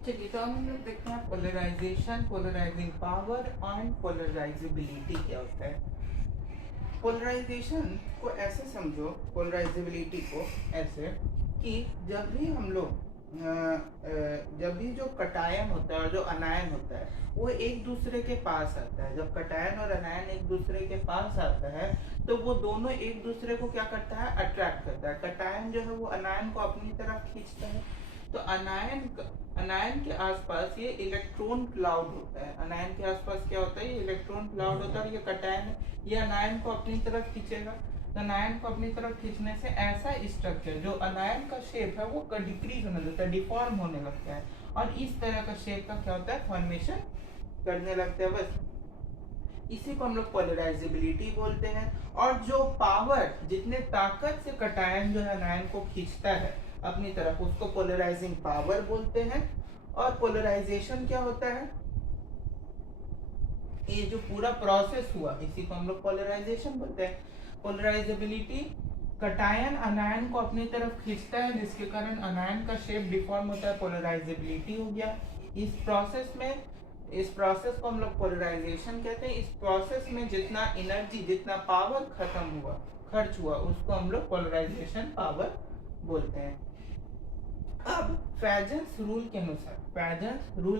चलिए तो हम लोग देखते हैं polarization, polarizing power and polarizability क्या होता है। पोलराइजेशन को ऐसे समझो, पोलराइजेबिलिटी को ऐसे कि जब भी हम लोग जब भी जो कटायन होता है और जो अनायन होता है वो एक दूसरे के पास आता है, जब कटायन और अनायन एक दूसरे के पास आता है तो वो दोनों एक दूसरे को क्या करता है, अट्रैक्ट करता है। कटायन जो है वो अनायन को अपनी तरफ खींचता है। तो अनायन के आसपास ये इलेक्ट्रॉन क्लाउड होता है। अनायन के आसपास क्या होता है, ये इलेक्ट्रॉन क्लाउड होता है और ये कटायन है, ये अनायन को अपनी तरफ खींचेगा। तो अनायन को अपनी तरफ खींचने से ऐसा स्ट्रक्चर जो अनायन का शेप है वो डिक्रीज होने लगता है, डिफॉर्म होने लगता है और इस तरह का शेप का क्या होता है, फॉर्मेशन करने लगता है। बस इसी को हम लोग पोलराइजेबिलिटी बोलते हैं। और जो पावर, जितने ताकत से कटायन जो है अनायन को खींचता है अपनी तरफ, उसको पोलराइजिंग पावर बोलते हैं। और पोलराइजेशन क्या होता है, ये जो पूरा प्रोसेस हुआ इसी को हम लोग पोलराइजेशन बोलते हैं। पोलराइजेबिलिटी, कटायन अनायन को अपनी तरफ खींचता है जिसके कारण अनायन का शेप डिफॉर्म होता है, पोलराइजेबिलिटी हो गया। इस प्रोसेस को हम लोग पोलराइजेशन कहते हैं। इस प्रोसेस में जितना एनर्जी, जितना पावर खर्च हुआ उसको हम लोग पोलराइजेशन पावर बोलते हैं। अब फेजन्स रूल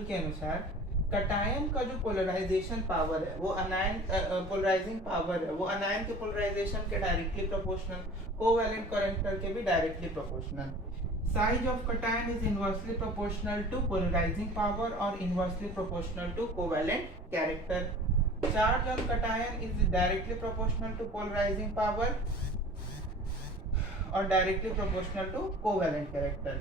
के अनुसार कटायन का जो पोलराइजेशन पावर है वो अनायन, पोलराइजिंग पावर है वो अनायन के पोलराइजेशन के डायरेक्टली प्रोपोर्शनल, कोवैलेंट कैरेक्टर के भी directly proportional. Size of cation is inversely proportional to polarising power और inversely proportional to covalent character. Charge on cation is directly proportional to polarising power और directly proportional to covalent character.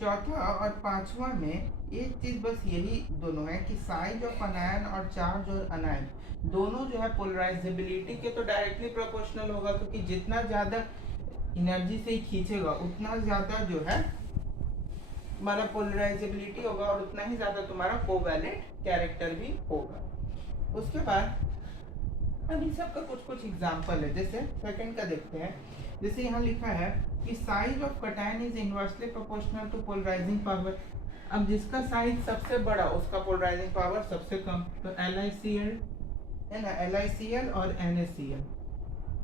चौथा और पांचवा में एक चीज बस यही दोनों है कि साइज ऑफ अनायन और चार्ज और अनायन दोनों जो है पोलराइजेबिलिटी के तो डायरेक्टली प्रोपोर्शनल होगा, क्योंकि जितना ज्यादा एनर्जी से खींचेगा उतना ज्यादा जो है तुम्हारा पोलराइजेबिलिटी होगा और उतना ही ज्यादा तुम्हारा कोवैलेंट कैरेक्टर भी होगा। उसके बाद अब इन सब का कुछ एग्जांपल है, जैसे सेकंड का देखते हैं। जैसे यहाँ लिखा है कि size of cation is inversely proportional to polarising power. अब जिसका साइज सबसे बड़ा उसका पोलराइजिंग पावर सबसे कम, तो LiCl है ना, LiCl और NaCl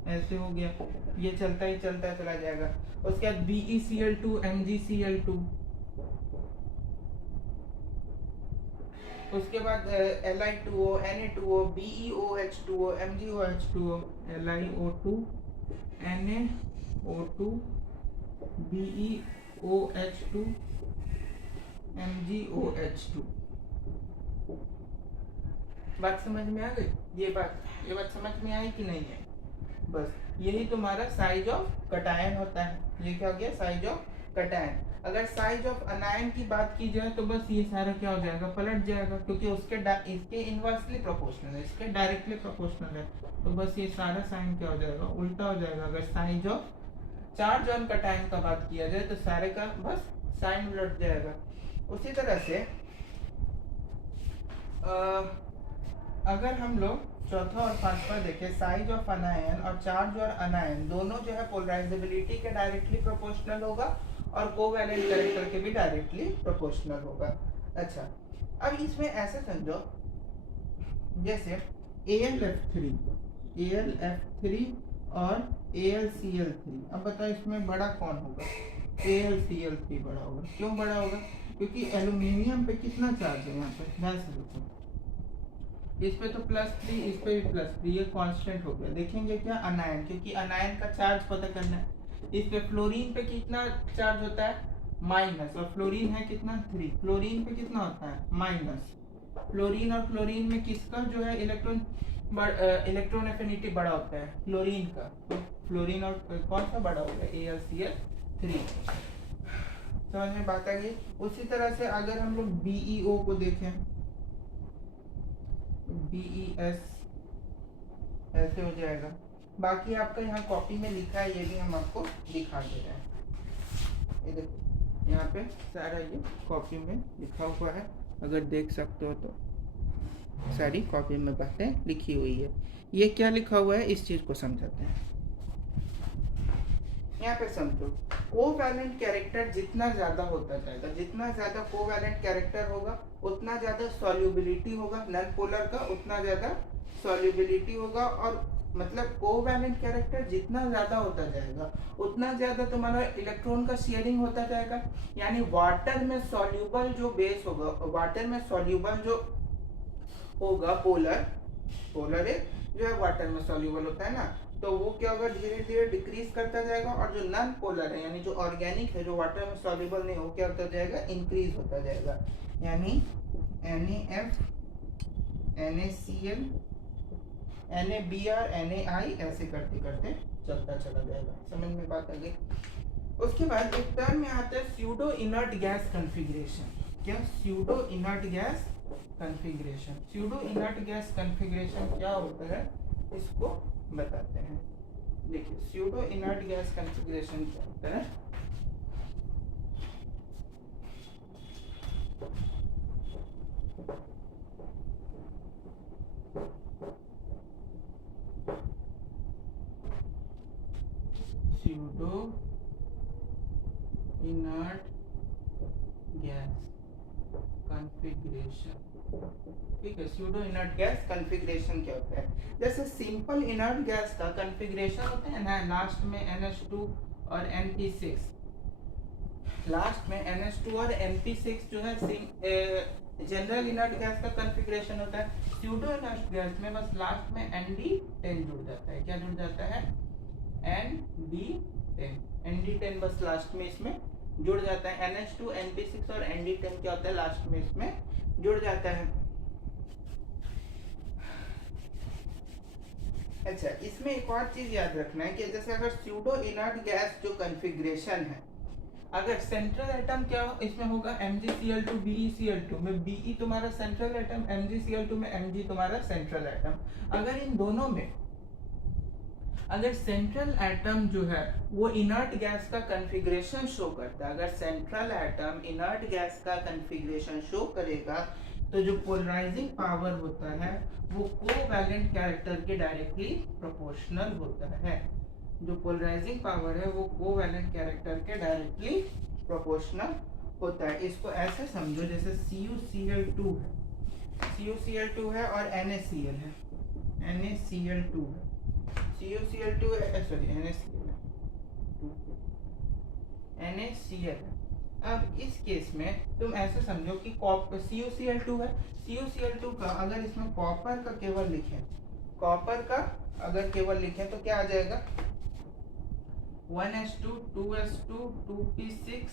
ऐसे हो गया, ये चलता ही चलता चला जाएगा। उसके बाद BeCl2 MgCl2, उसके बाद Li2O Na2O BeOH2O MgOH2O LiO2 NaO2 BeOH2 MgOH2। बात समझ में आ गई? ये बात समझ में आई कि नहीं है? बस यही तुम्हारा साइज ऑफ कटायन होता है। ये क्या हो गया, साइज ऑफ कटायन। अगर साइज ऑफ अनायन की बात की जाए तो बस ये सारा क्या हो जाएगा, पलट जाएगा, क्योंकि इसके इनवर्सली प्रोपोर्शनल है, इसके डायरेक्टली प्रोपोर्शनल है, तो बस ये सारा साइन क्या हो जाएगा, उल्टा हो जाएगा। अगर size of charge on cation का बात किया जाए तो सारे का बस साइन उलट जाएगा। उसी तरह से अगर हम लोग चौथा और पांचवा देखें, साइज ऑफ अनायन और चार्ज और अनायन दोनों जो है पोलराइजेबिलिटी के डायरेक्टली प्रोपोर्शनल होगा और कोवैलेंट कैरेक्टर के भी डायरेक्टली प्रोपोर्शनल होगा। अच्छा, अब इसमें ऐसे समझो जैसे AlF3 और AlCl3। अब बताओ इसमें बड़ा कौन होगा? AlCl3 बड़ा होगा। क्यों बड़ा होगा? क्योंकि एल्यूमिनियम पे कितना चार्ज है यहाँ पे, ध्यान से देखो, इस पे तो +3, इस पे भी +3, ये कांस्टेंट हो गया। देखेंगे क्या, अनायन, क्योंकि अनायन का चार्ज पता करना है। इस पे फ्लोरीन पे कितना चार्ज होता है, माइनस, और फ्लोरीन है कितना, 3। फ्लोरीन पे कितना होता है, माइनस। फ्लोरीन और फ्लोरीन में किसका जो है इलेक्ट्रॉन एफिनिटी बड़ा होता है, फ्लोरीन का। तो फ्लोरीन और कौन सा बड़ा होगा, AlCl3। समझ में बात आ गई? उसी तरह से अगर हम लोग BeO को देखें, BeS ऐसे हो जाएगा। बाकी आपका यहाँ कॉपी में लिखा है, ये भी हम आपको दिखा दे रहे हैं। ये देखो यहाँ पे सारा ये कॉपी में लिखा हुआ है, अगर देख सकते हो तो सारी कॉपी में बातें लिखी हुई है। ये क्या लिखा हुआ है, इस चीज को समझाते हैं। यहाँ पे समझो, कोवैलेंट कैरेक्टर जितना ज्यादा होता जाएगा, जितना ज्यादा कोवैलेंट कैरेक्टर होगा उतना ज्यादा सॉल्युबिलिटी होगा, नॉन पोलर का उतना ज्यादा सॉल्युबिलिटी होगा, और मतलब कोवैलेंट कैरेक्टर जितना ज्यादा होता जाएगा उतना ज्यादा तुम्हारा इलेक्ट्रॉन का शेयरिंग होता जाएगा। यानी वाटर में सॉल्यूबल जो बेस होगा, वाटर में सॉल्यूबल जो होगा पोलर, पोलर है जो है वाटर में सॉल्यूबल होता है ना, तो वो क्या होगा, धीरे धीरे डिक्रीज करता जाएगा, और जो नॉन पोलर है यानी जो ऑर्गेनिक है, जो वाटर में सॉल्यूबल नहीं, वो क्या होता जाएगा, इंक्रीज होता जाएगा। यानी NaF, NaCl, NaBr, NaI ऐसे करते करते चलता चला जाएगा। समझ में बात आ गई। उसके बाद एक टर्म में आता है स्यूडो इनर्ट गैस कॉन्फ़िगरेशन। क्या pseudo inert gas configuration? Pseudo inert gas configuration क्या होता है इसको बताते हैं। देखिए स्यूडो इनर्ट गैस कॉन्फ़िगरेशन क्या होता है। स्यूडो इनर्ट गैस कॉन्फ़िगरेशन, ठीक है। स्यूडो इनर्ट गैस कॉन्फ़िगरेशन क्या होता है? जैसे सिंपल इनर्ट गैस का कॉन्फ़िगरेशन होता है ना, लास्ट में NH2 और NP6, लास्ट में NH2 और NP6 जो है जनरल इनर्ट गैस का कॉन्फ़िगरेशन होता है। स्यूडो इनर्ट गैस में बस लास्ट में ND10 जुड़ जाता है। क्या जुड़ जाता है? ND10, ND10 बस लास्ट में इसमें जुड़ जाता है। NH2, NP6 और ND10 क्या होता है, लास्ट में इसमें जुड़ जाता है। अच्छा, इसमें एक और चीज याद रखना है कि जैसे अगर स्यूडो इनर्ट गैस जो कॉन्फ़िगरेशन है, अगर सेंट्रल एटम क्या इसमें होगा, MgCl2 BeCl2 में Be तुम्हारा सेंट्रल एटम, MgCl2 में Mg तुम्हारा सेंट्रल एटम। अगर इन दोनों में अगर सेंट्रल एटम जो है वो इनर्ट गैस का कॉन्फ़िगरेशन शो करता है, अगर सेंट्रल एटम इनर्ट गैस का कॉन्फ़िगरेशन शो करेगा, तो जो पोलराइजिंग पावर होता है वो कोवैलेंट कैरेक्टर के डायरेक्टली प्रोपोर्शनल होता है। जो पोलराइजिंग पावर है वो कोवैलेंट कैरेक्टर के डायरेक्टली प्रोपोर्शनल होता है। इसको ऐसे समझो जैसे CuCl2 है, CuCl2 है और NaCl है, NaCl2 है, CuCl2 सॉरी NaCl है। अब इस केस में तुम ऐसे समझो कि CuCl2 है, CuCl2 का अगर इसमें कॉपर का केवल लिखें, कॉपर का अगर केवल लिखें तो क्या आ जाएगा, 1s2 2s2 2p6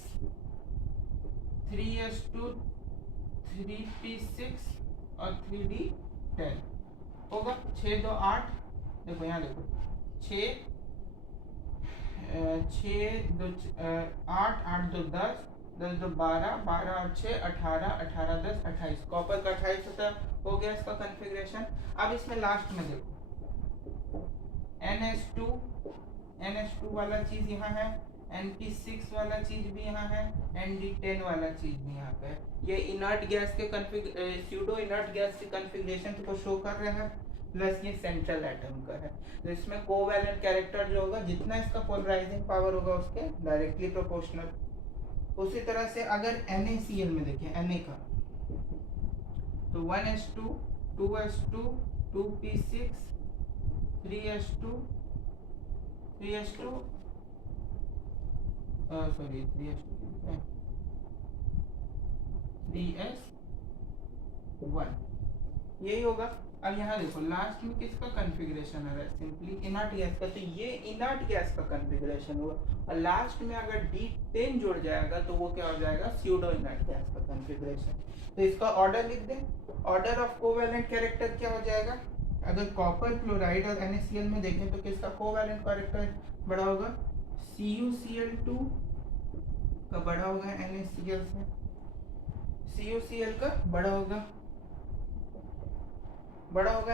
3s2 3p6 और 3d10 होगा। 6 2 8, देखो यहाँ देखो 6 2 8 8 2 10 10 2 12 12 और 6 18 18 10 28, कॉपर का 28 होता हो गया इसका कॉन्फ़िगरेशन। अब इसमें लास्ट में देखो NH2 वाला चीज यहाँ है, NP6 वाला चीज भी यहाँ है, ND10 वाला चीज भी यहाँ पे है। ये इनर्ट गैस के स्यूडो इनर्ट गैस के कॉन्फ़िगरेशन को शो कर रहा है, प्लस ये सेंट्रल एटम का है। तो इसमें कोवैलेंट कैरेक्टर जो होगा, जितना इसका पोलराइजिंग पावर होगा उसके डायरेक्टली प्रोपोर्शनल। उसी तरह से अगर NaCl में देखें Na का, तो 1s2 2s2 2p6 3s2 3s2 sorry 3s1 यही होगा। अब यहाँ देखो लास्ट में किसका कॉन्फ़िगरेशन आ रहा है, सिंपली इनर्ट गैस का, तो ये इनर्ट गैस का कॉन्फ़िगरेशन हुआ, और लास्ट में अगर D10 जुड़ जाएगा तो वो क्या हो जाएगा, स्यूडो इनर्ट गैस का कॉन्फ़िगरेशन। तो इसका ऑर्डर लिख दें, ऑर्डर ऑफ कोवैलेंट कैरेक्टर क्या हो जाएगा, अगर कॉपर क्लोराइड और NaCl में देखें तो किसका कोवैलेंट कैरेक्टर बड़ा होगा, CuCl2 का बड़ा होगा NaCl से, CuCl का बड़ा होगा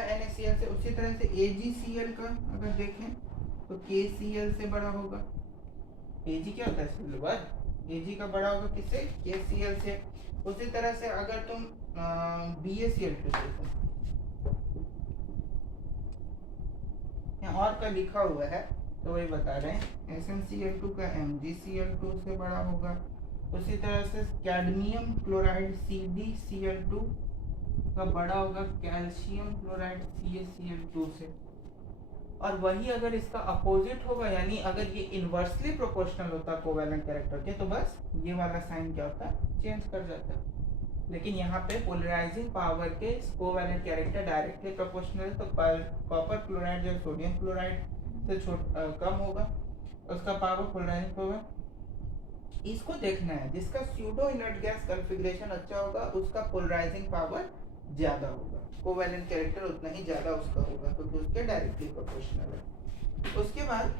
NaCl से। उसी तरह से AgCl का अगर देखें तो KCl से बड़ा होगा। Ag क्या होता है सिल्वर, Ag का बड़ा होगा किससे, KCl से। उसी तरह से अगर तुम BaCl2 देखो, यहाँ और का लिखा हुआ है तो वही बता रहे हैं SnCl2 का MgCl2 से बड़ा होगा। उसी तरह से कैडमियम क्लोराइड CdCl2 का बड़ा होगा कैल्शियम क्लोराइड CaCl2 से। और वही अगर इसका अपोजिट होगा, यानी अगर ये इनवर्सली प्रोपोर्शनल होता कोवेलेंट कैरेक्टर के, तो बस ये वाला साइन क्या होता है, चेंज कर जाता है। लेकिन यहाँ पे पोलराइजिंग पावर के कोवेलेंट कैरेक्टर डायरेक्टली प्रोपोर्शनल है, तो कॉपर क्लोराइड या सोडियम क्लोराइड से कम होगा उसका पावर, पोलराइजिंग पावर। इसको देखना है, जिसका स्यूडो इनर्ट गैस कॉन्फ़िगरेशन अच्छा होगा उसका पोलराइजिंग पावर ज्यादा होगा, कोवेलेंट कैरेक्टर उतना ही ज्यादा उसका होगा, क्योंकि तो उसके डायरेक्टली प्रोपोर्शनल है। उसके बाद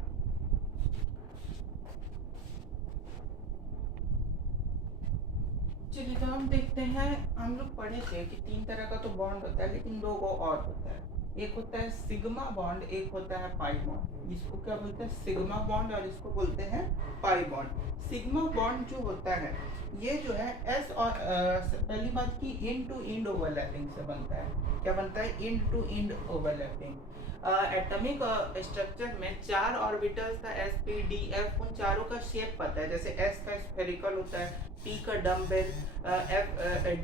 चलिए, तो हम देखते हैं, हम लोग पढ़े थे कि 3 तरह का तो बॉन्ड होता है, लेकिन 2 और होता है। एक होता है सिग्मा बॉन्ड, एक होता है पाई बॉन्ड। इसको क्या बोलते हैं, सिग्मा बॉन्ड, और इसको बोलते हैं पाई बॉन्ड। सिग्मा बॉन्ड जो होता है ये जो है एस और पहली बात की इंड टू इंड ओवरलैपिंग से बनता है। क्या बनता है, end to end overlapping. Atomic structure में 4 ऑर्बिटल्स था sp-d-f, उन चारों का शेप पता है, जैसे s का स्फेरिकल होता है, p का डम्बेल,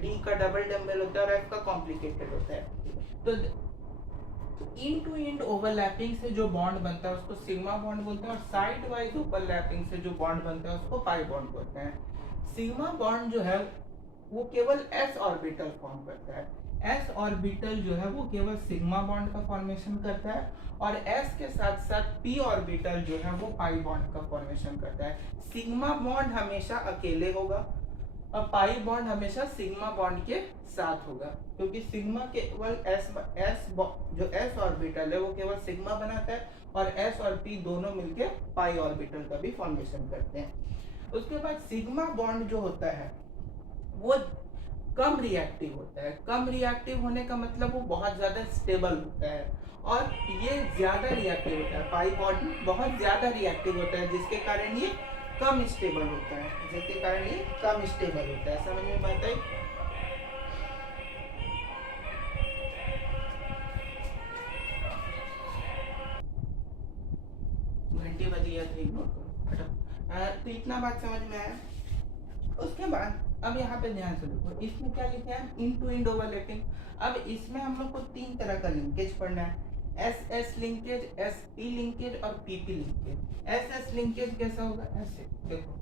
d का डबल डम्बेल होता है, और f का कॉम्प्लिकेटेड होता है। तो इन टू इंड ओवरलैपिंग से जो बॉन्ड बनता है उसको सिग्मा बॉन्ड बोलते हैं, और साइड वाइज ओवरलैपिंग से जो बॉन्ड बनता है उसको पाई बॉन्ड बोलते हैं। सिग्मा बॉन्ड जो है वो केवल s ऑर्बिटल फॉर्म करता है। s ऑर्बिटल जो है वो केवल सिग्मा बॉन्ड का फॉर्मेशन करता है, और s के साथ साथ p ऑर्बिटल जो है वो पाई बॉन्ड का फॉर्मेशन करता है। सिग्मा बॉन्ड हमेशा अकेले होगा और पाई बॉन्ड हमेशा सिग्मा बॉन्ड के साथ होगा, क्योंकि सिग्मा केवल जो s ऑर्बिटल है वो केवल सिग्मा बनाता है, और s और p दोनों मिलके पाई ऑर्बिटल का भी फॉर्मेशन करते हैं। उसके बाद सिग्मा बॉन्ड जो होता है वो कम रिएक्टिव होता है। कम रिएक्टिव होने का मतलब वो बहुत ज्यादा स्टेबल होता है, और ये ज्यादा रिएक्टिव होता है। पाई बॉन्ड बहुत ज्यादा रिएक्टिव होता है, जिसके कारण ये कम स्टेबल होता है, जिसके कारण ये कम स्टेबल होता है। समझ में बात आई? घंटी बजी है तो इग्नोर करो। तो इतना बात समझ में आया। उसके बाद अब यहाँ पे ध्यान से देखो, इसमें क्या लिखा है, इन टू इंड ओवरलैपिंग। अब इसमें हम लोग को 3 तरह का लिंकेज पढ़ना है, SS लिंकेज, SP लिंकेज और PP लिंकेज। SS लिंकेज कैसा होगा, ऐसे देखो,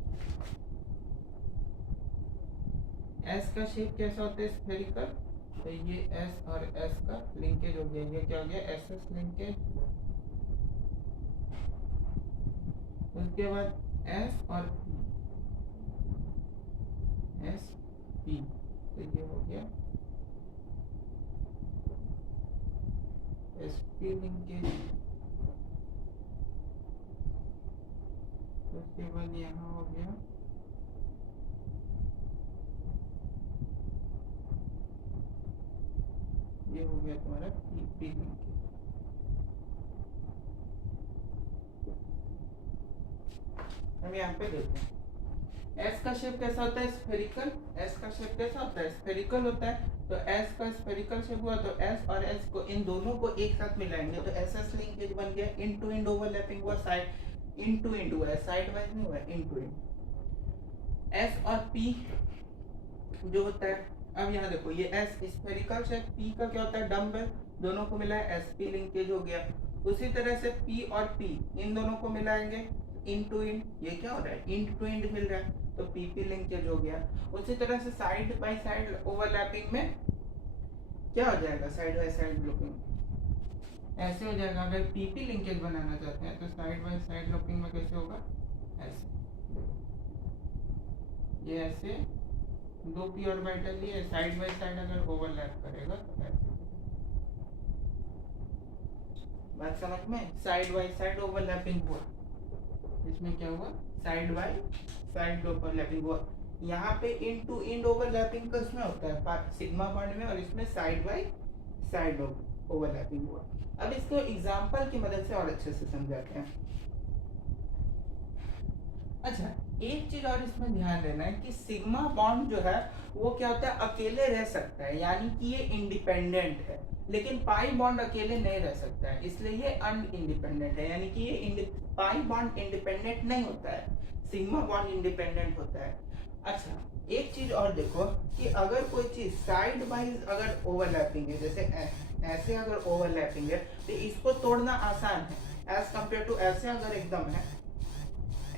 S का शेप कैसा होता है, स्फेरिकल, तो ये S और S का लिंकेज हो गया, ये क्या हो गया, SS लिंकेज। उसके बाद S और SP, तो ये हो गया SP लिंकेज। उसके बाद यहाँ हो गया ये हो गया तुम्हारा PP लिंकेज। हम यहाँ पे देखते हैं S का शेप कैसा होता है, स्फेरिकल। S का शेप कैसा होता है, स्फेरिकल होता है। तो S का स्फेरिकल शेप हुआ, तो S और S को, इन दोनों को एक साथ मिलाएंगे तो SS लिंकेज बन गया। इन टू इंड ओवरलैपिंग हुआ, साइड इन टू इंड हुआ, साइड वाइज नहीं हुआ, इन टू इंड। S और P जो होता है, अब यहाँ देखो, ये S स्फेरिकल शेप, P का क्या होता है, डम्बल, दोनों को मिला है SP लिंकेज हो गया। उसी तरह से P और P इन दोनों को मिलाएंगे, इन टू इंड, ये क्या हो रहा है, इंड टू इंड मिल रहा है, तो PP लिंकेज हो गया। उसी तरह से साइड बाय साइड ओवरलैपिंग में क्या हो जाएगा, साइड बाय साइड लूपिंग ऐसे हो जाएगा। अगर PP लिंकेज बनाना चाहते हैं तो साइड बाय साइड लूपिंग में कैसे होगा, ऐसे, ये ऐसे 2 p ऑर्बिटल लिए साइड बाय साइड अगर ओवरलैप करेगा तो ऐसे। बात समझ में, साइड बाय साइड ओवरलैपिंग हुआ, इसमें क्या हुआ, साइड बाय साइड ओवरलैपिंग हुआ। यहाँ पे इन टू इंड ओवरलैपिंग किसमें होता है, सिग्मा बॉन्ड में, और इसमें साइड बाय साइड ओवरलैपिंग हुआ। अब इसको एग्जांपल की मदद से और अच्छे से समझाते हैं। अच्छा, एक चीज और इसमें ध्यान देना है कि सिग्मा बॉन्ड जो है वो क्या होता है, अकेले रह सकता है, यानी कि ये इंडिपेंडेंट है। लेकिन पाई बॉन्ड अकेले नहीं रह सकता है, इसलिए ये अनइंडिपेंडेंट है, यानी कि ये पाई बॉन्ड इंडिपेंडेंट नहीं होता है, सिग्मा बॉन्ड इंडिपेंडेंट होता है। अच्छा, एक चीज और देखो कि अगर कोई चीज साइड वाइज अगर ओवरलैपिंग है, जैसे ऐसे अगर ओवरलैपिंग है तो इसको तोड़ना आसान है एज कम्पेयर टू ऐसे अगर एकदम है,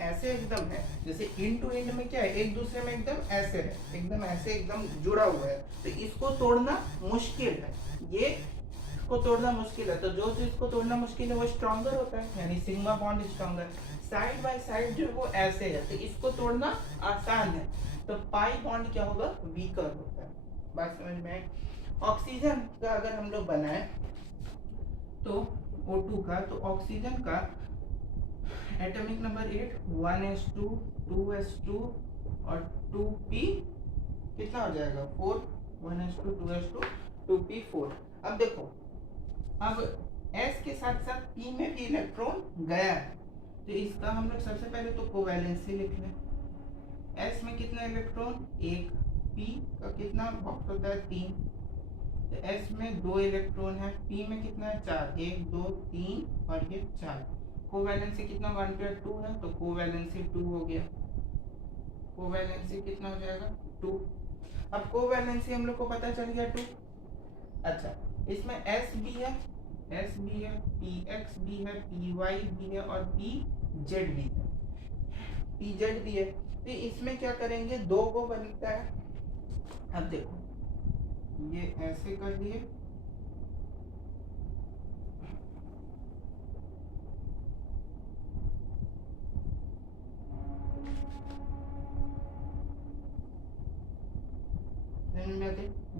ऐसे एकदम है, जैसे इंड टू इंड में क्या है, एक दूसरे में एकदम ऐसे है, एकदम ऐसे एकदम जुड़ा हुआ है, तो इसको तोड़ना मुश्किल है, ये इसको तोड़ना मुश्किल है। तो जो चीज को तोड़ना मुश्किल है वो स्ट्रॉन्गर होता है, यानी sigma bond stronger. Side by side जो वो ऐसे है, तो इसको तोड़ना आसान है, तो पाई बॉन्ड क्या होगा, वीकर होता है। बात समझ में? ऑक्सीजन का अगर हम लोग बनाए तो O2 का, तो ऑक्सीजन का एटॉमिक नंबर 8 1s2 2s2 और 2p कितना हो जाएगा 4, 1s2 2s2 2p4। अब देखो, अब s के साथ साथ p में भी इलेक्ट्रॉन गया है, तो इसका हम लोग सबसे पहले तो कोवैलेंसी लिख लें। s में कितना इलेक्ट्रॉन, 1, p का कितना बॉक्स होता है 3, तो s में 2 इलेक्ट्रॉन है, p में कितना है 4, 1 2 3 और ये 4। कोवैलेंसी कितना 1 पे 2 है, तो कोवैलेंसी 2 हो गया, कोवैलेंसी कितना हो जाएगा 2। अब कोवैलेंसी हम लोग को पता चल गया 2। अच्छा, इसमें S भी है, S भी है, PX भी है, PY भी है और PZ भी है, PZ भी है। तो इसमें क्या करेंगे, 2 को बनता है। अब देखो, ये ऐसे कर दिए,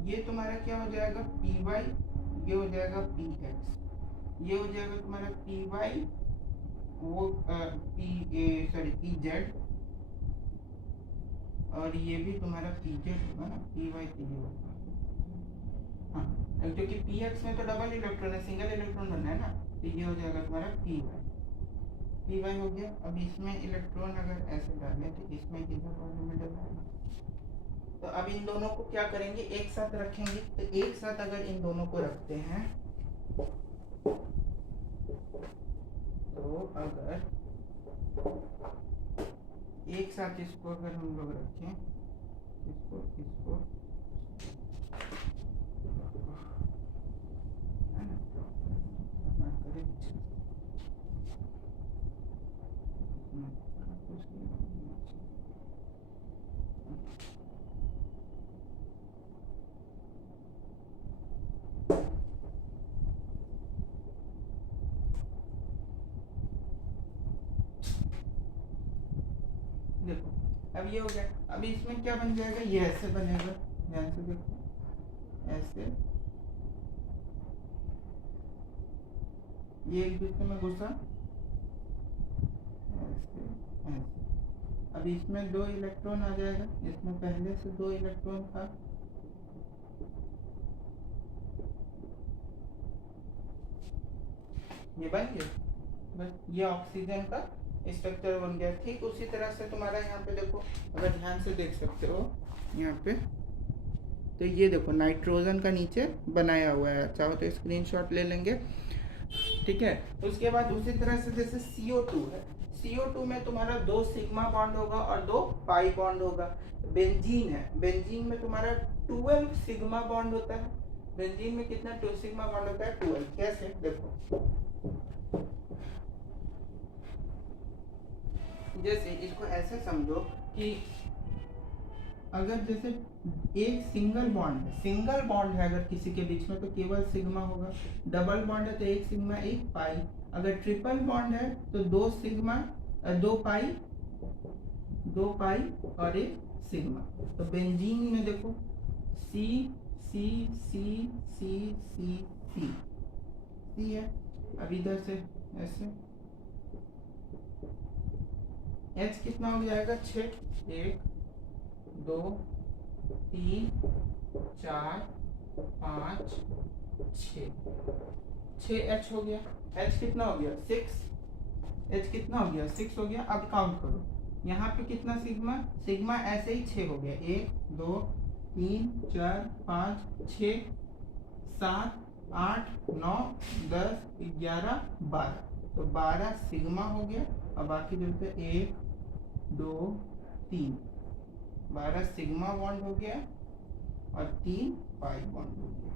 ये तुम्हारा क्या हो जाएगा PY, ये हो जाएगा PX, ये हो जाएगा तुम्हारा PY, वो PZ, और ये भी तुम्हारा PZ होगा ना, PY तो ये होगा। हाँ, क्योंकि PX में तो डबल इलेक्ट्रॉन है, सिंगल इलेक्ट्रॉन बनना है ना, तो ये हो जाएगा तुम्हारा PY हो गया। अब इसमें इलेक्ट्रॉन अगर ऐसे डालें तो इसमें किधर ऑर्बिटल आएगा, तो अब इन दोनों को क्या करेंगे, एक साथ रखेंगे। तो एक साथ अगर इन दोनों को रखते हैं, तो अगर एक साथ इसको अगर हम लोग रखें, इसको देखो, अब ये हो गया। अब इसमें क्या बन जाएगा, ये ऐसे बनेगा, ध्यान से देखो, ऐसे ये एक दूसरे में घुसा, ऐसे ऐसे। अब इसमें 2 इलेक्ट्रॉन आ जाएगा, इसमें पहले से 2 इलेक्ट्रॉन था, ये बन गया, बस ये ऑक्सीजन का स्ट्रक्चर बन गया। ठीक उसी तरह से तुम्हारा यहाँ पे देखो, अगर ध्यान से देख सकते हो यहाँ पे, तो ये देखो नाइट्रोजन का नीचे बनाया हुआ है, चाहो तो स्क्रीनशॉट ले लेंगे, ठीक है। उसके बाद उसी तरह से जैसे CO2 है, CO2 में तुम्हारा 2 सिग्मा बॉन्ड होगा और 2 पाई बॉन्ड होगा। बेंजीन है, बेंजीन में तुम्हारा 12 सिग्मा बॉन्ड होता है, बेंजीन में कितना 2 सिग्मा बॉन्ड होता है 12। कैसे, देखो जैसे इसको ऐसे समझो कि अगर जैसे एक सिंगल बॉन्ड है अगर किसी के बीच में, तो केवल सिग्मा होगा। डबल बॉन्ड है तो एक सिग्मा एक पाई। अगर ट्रिपल बॉन्ड है तो 2 सिग्मा 2 पाई और एक सिग्मा। तो बेंजीन में देखो C C C C C C C है। अब इधर से ऐसे H कितना हो जाएगा 6, 1 2 3 4 5 6 H हो गया। H कितना हो गया 6, H कितना हो गया 6 हो गया। अब काउंट करो यहाँ पे कितना सिग्मा, सिग्मा ऐसे ही 6 हो गया, 1 2 3 4 5 6 7 8 9 10 11 12, तो 12 सिग्मा हो गया। और बाकी जो 1 2 3, 12 सिग्मा बॉन्ड हो गया और 3 पाई बॉन्ड हो गया।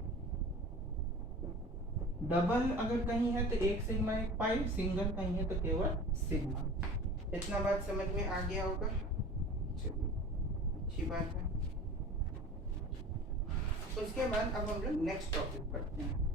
डबल अगर कहीं है तो 1 सिग्मा 1 पाई, सिंगल कहीं है तो केवल सिग्मा। इतना बात समझ में आ गया होगा, चलिए अच्छी बात है। उसके बाद अब हम लोग नेक्स्ट टॉपिक पढ़ते हैं।